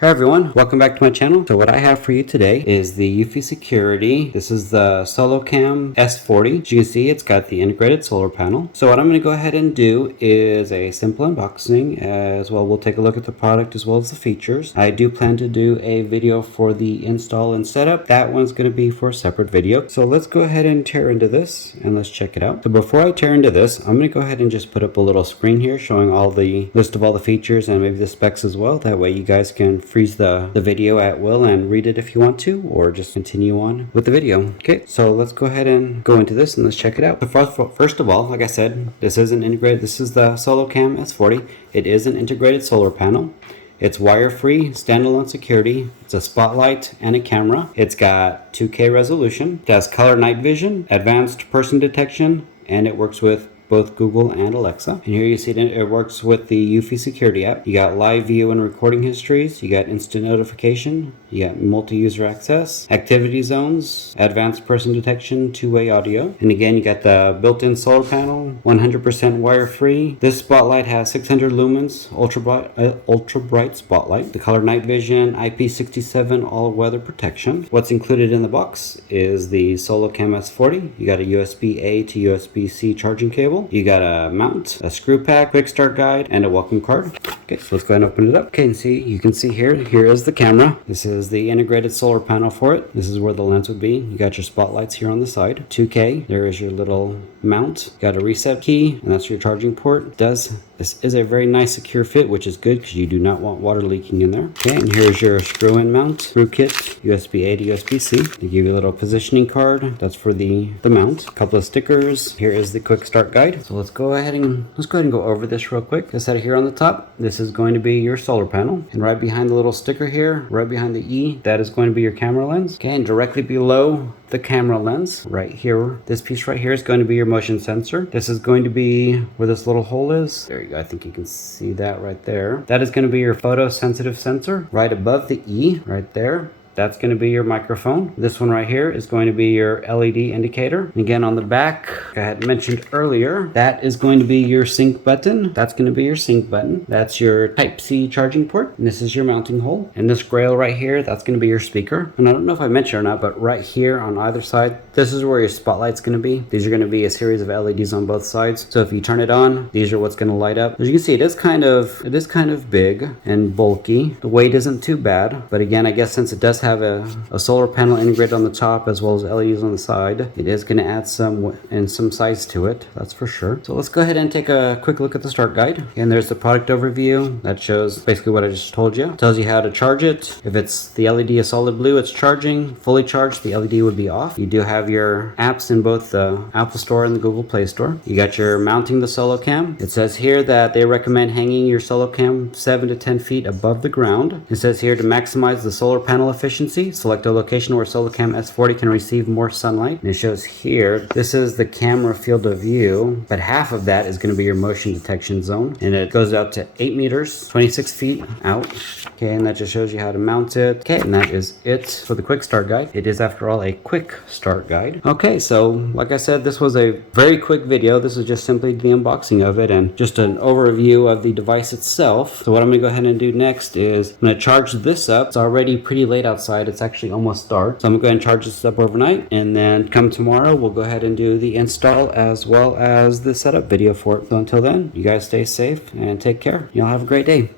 Hi everyone, welcome back to my channel. So what I have for you today is the eufy security. This is the Solocam S40. As you can see, it's got the integrated solar panel. So what I'm going to go ahead and do is a simple unboxing. As well, we'll take a look at the product as well as the features. I do plan to do a video for the install and setup. That one's going to be for a separate video. So let's go ahead and tear into this and let's check it out. So before I tear into this, I'm going to go ahead and just put up a little screen here showing all the list of all the features and maybe the specs as well. That way you guys can freeze the video at will and read it if you want to, or just continue on with the video. Okay, so let's go ahead and go into this and let's check it out. So first of all, like I said, this is the Solocam S40. It is an integrated solar panel. It's wire-free, standalone security. It's a spotlight and a camera. It's got 2K resolution. It has color night vision, advanced person detection, and it works with both Google and Alexa. And here you see it works with the eufy security app. You got live view and recording histories. You got instant notification. You got multi-user access, activity zones, advanced person detection, two-way audio. And again, you got the built-in solar panel, 100% wire-free. This spotlight has 600 lumens, ultra bright spotlight. The color night vision, IP67 all-weather protection. What's included in the box is the Solocam S40. You got a USB-A to USB-C charging cable. You got a mount, a screw pack, quick start guide, and a welcome card. Okay, so let's go ahead and open it up. Okay, and you can see here is the camera. This is the integrated solar panel for it. This is where the lens would be. You got your spotlights here on the side. 2K, there is your little mount. Got a reset key, and that's your charging port. This is a very nice secure fit, which is good because you do not want water leaking in there. Okay, and here's your screw-in mount, screw kit, USB-A to USB-C. They give you a little positioning card. That's for the mount. A couple of stickers. Here is the quick start guide. So let's go ahead and go over this real quick. This out here on the top, this is going to be your solar panel, and right behind the little sticker here, right behind the E, that is going to be your camera lens. Okay, and directly below the camera lens, right here, this piece right here is going to be your motion sensor. This is going to be where this little hole is. There you go. I think you can see that right there. That is going to be your photosensitive sensor. Right above the E, right there, that's going to be your microphone. This one right here is going to be your LED indicator. And again, on the back, like I had mentioned earlier, that is going to be your sync button. That's going to be your sync button. That's your Type-C charging port. And this is your mounting hole. And this grail right here, that's going to be your speaker. And I don't know if I mentioned or not, but right here on either side, this is where your spotlight's going to be. These are going to be a series of LEDs on both sides. So if you turn it on, these are what's going to light up. As you can see, it is kind of big and bulky. The weight isn't too bad. But again, I guess since it does have a solar panel integrated on the top as well as LEDs on the side, it is going to add some size to it, that's for sure. So let's go ahead and take a quick look at the start guide. And there's the product overview that shows basically what I just told you. It tells you how to charge it. If it's the LED is solid blue, it's charging. Fully charged, the LED would be off. You do have your apps in both the Apple Store and the Google Play Store. You got your mounting the Solocam. It says here that they recommend hanging your Solocam 7 to 10 feet above the ground. It says here to maximize the solar panel efficiency, select a location where Solocam S40 can receive more sunlight. And it shows here, this is the camera field of view, but half of that is going to be your motion detection zone. And it goes out to 8 meters, 26 feet out. Okay, and that just shows you how to mount it. Okay, and that is it for the quick start guide. It is, after all, a quick start guide. Okay, so like I said, this was a very quick video. This is just simply the unboxing of it and just an overview of the device itself. So what I'm going to go ahead and do next is I'm going to charge this up. It's already pretty late outside. It's actually almost dark. So I'm going to go ahead and charge this up overnight. And then come tomorrow, we'll go ahead and do the install as well as the setup video for it. So until then, you guys stay safe and take care. Y'all have a great day.